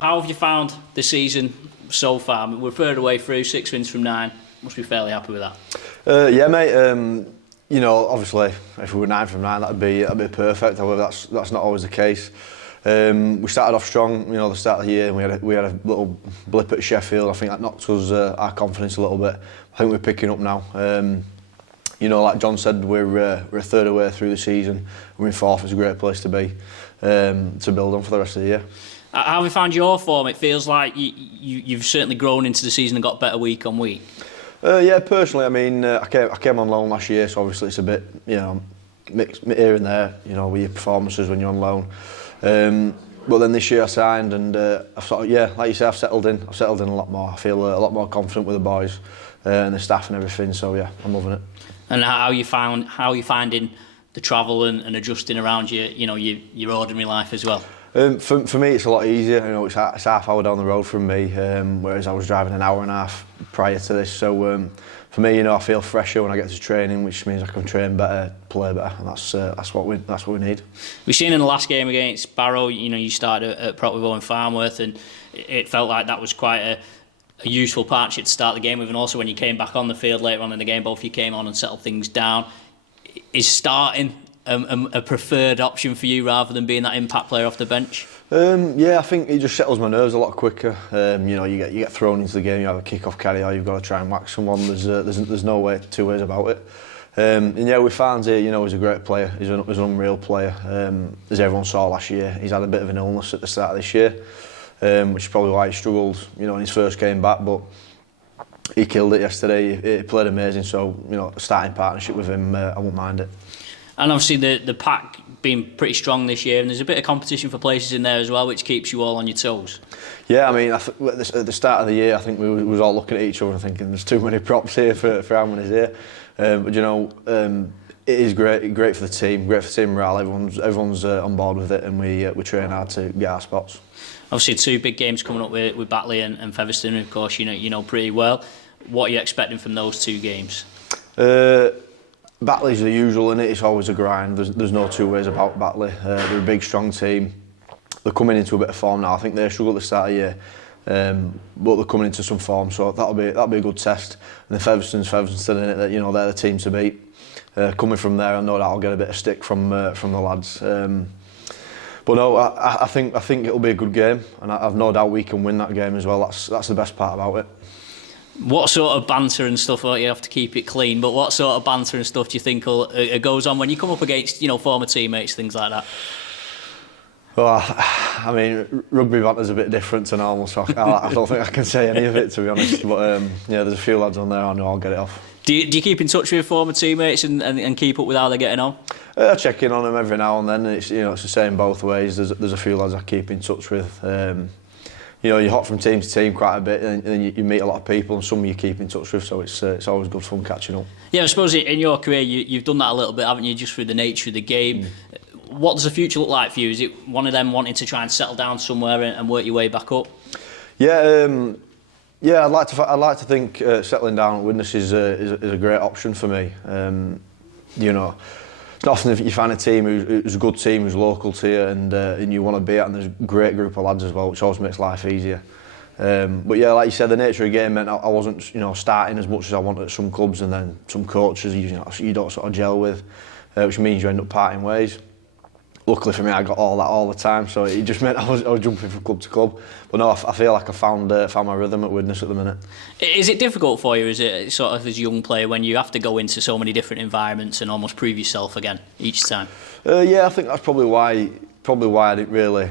How have you found the season so far? I mean, we're third away through, 6 wins from 9. Must be fairly happy with that. Yeah, mate. You know, obviously, if we were 9 from 9, that'd be perfect. However, that's not always the case. We started off strong, you know, the start of the year, and we had a little blip at Sheffield. I think that knocked us our confidence a little bit. I think we're picking up now. You know, like John said, we're a third away through the season. We're in 4th. It's a great place to be, to build on for the rest of the year. How have you found your form? It feels like you've certainly grown into the season and got better week on week. Yeah, personally, I mean, I came on loan last year, so obviously it's a bit, you know, mixed here and there, you know, with your performances when you're on loan. But then this year I signed, and I've sort of, yeah, like you say, I've settled in a lot more. I feel a lot more confident with the boys and the staff and everything. So yeah, I'm loving it. And how are you finding the travel and adjusting around your ordinary life as well? For me, it's a lot easier. You know, it's half hour down the road from me, whereas I was driving an hour and a half prior to this. So for me, you know, I feel fresher when I get to training, which means I can train better, play better, and that's what we need. We've seen in the last game against Barrow, you know, you started at Proctorville and Farnworth, and it felt like that was quite a useful partnership to start the game with, and also when you came back on the field later on in the game, both of you came on and settled things down. Is starting a preferred option for you rather than being that impact player off the bench? Yeah, I think it just settles my nerves a lot quicker. You know, you get thrown into the game, you have a kick-off carry, or you've got to try and whack someone. There's no two ways about it. And yeah, we found it. You know, he's a great player. He's an unreal player. As everyone saw last year, he's had a bit of an illness at the start of this year, which is probably why he struggled. You know, in his first game back, but he killed it yesterday. He played amazing. So you know, starting partnership with him, I won't mind it. And obviously the pack being pretty strong this year, and there's a bit of competition for places in there as well, which keeps you all on your toes. Yeah, I mean, at the start of the year, I think we was all looking at each other and thinking there's too many props here for how many's here. But you know, it is great for the team, great for team morale. Everyone's on board with it, and we train hard to get our spots. Obviously, 2 big games coming up with Batley and Featherstone, of course, you know pretty well. What are you expecting from those 2 games? Batley's the usual, and it's always a grind. There's no two ways about Batley. They're a big, strong team. They're coming into a bit of form now. I think they struggled at the start of the year, but they're coming into some form, so that'll be a good test. And the Featherstone in it, that you know they're the team to beat. Coming from there, I know that I'll get a bit of stick from the lads. But no, I think it'll be a good game, and I've no doubt we can win that game as well. That's the best part about it. What sort of banter and stuff? You have to keep it clean, but what sort of banter and stuff do you think goes on when you come up against, you know, former teammates, things like that? Well, I mean, rugby banter's a bit different to normal, so I don't think I can say any of it, to be honest. But yeah, there's a few lads on there, I know I'll get it off. Do you keep in touch with former teammates and keep up with how they're getting on? I check in on them every now and then. It's the same both ways. There's a few lads I keep in touch with. You know, you hop from team to team quite a bit, and then you meet a lot of people, and some you keep in touch with. So it's always good fun catching up. Yeah, I suppose in your career you've done that a little bit, haven't you? Just through the nature of the game. What does the future look like for you? Is it one of them wanting to try and settle down somewhere and work your way back up? Yeah, I'd like to think settling down at Widnes is a great option for me. You know, it's not often if you find a team who's a good team, who's local to you, and you want to be at, and there's a great group of lads as well, which always makes life easier. But yeah, like you said, the nature of the game meant I wasn't, you know, starting as much as I wanted at some clubs, and then some coaches you don't sort of gel with, which means you end up parting ways. Luckily for me, I got all that all the time, so it just meant I was jumping from club to club. But no, I feel like I found my rhythm at Widnes at the minute. Is it difficult for you, is it sort of as a young player, when you have to go into so many different environments and almost prove yourself again each time? Yeah, I think that's probably why I didn't really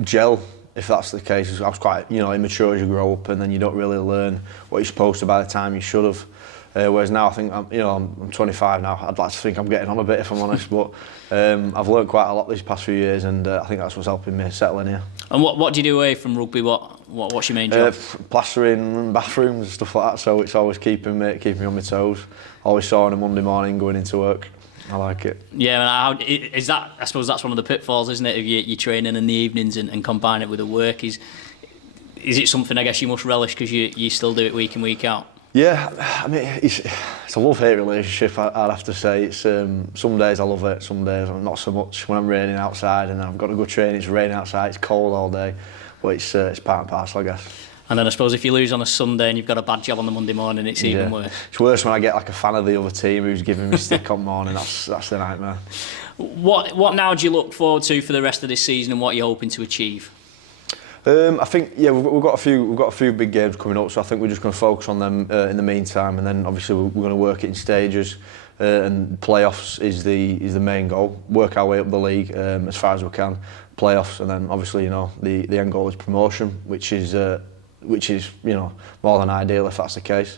gel, if that's the case. I was quite, you know, immature as you grow up, and then you don't really learn what you're supposed to by the time you should have. Whereas now I think I'm 25 now. I'd like to think I'm getting on a bit, if I'm honest, but I've learned quite a lot these past few years, and I think that's what's helping me settle in here. And what do you do away from rugby? What's your main job? Plastering bathrooms and stuff like that. So it's always keeping me on my toes. Always sore on a Monday morning going into work. I like it. Yeah, is that? I suppose that's one of the pitfalls, isn't it? If you training in the evenings and combine it with the work, is it something I guess you must relish because you still do it week in, week out? Yeah, I mean, it's a love-hate relationship, I'd have to say. It's some days I love it, some days not so much. When I'm raining outside and I've got to go train, it's raining outside, it's cold all day. but it's part and parcel, I guess. And then I suppose if you lose on a Sunday and you've got a bad job on the Monday morning, it's even worse. It's worse when I get like a fan of the other team who's giving me stick on morning. That's the nightmare. What now do you look forward to for the rest of this season, and what you're hoping to achieve? I think we've got a few big games coming up, so I think we're just going to focus on them in the meantime, and then obviously we're going to work it in stages. And playoffs is the main goal. Work our way up the league as far as we can. Playoffs, and then obviously the end goal is promotion, which is more than ideal if that's the case.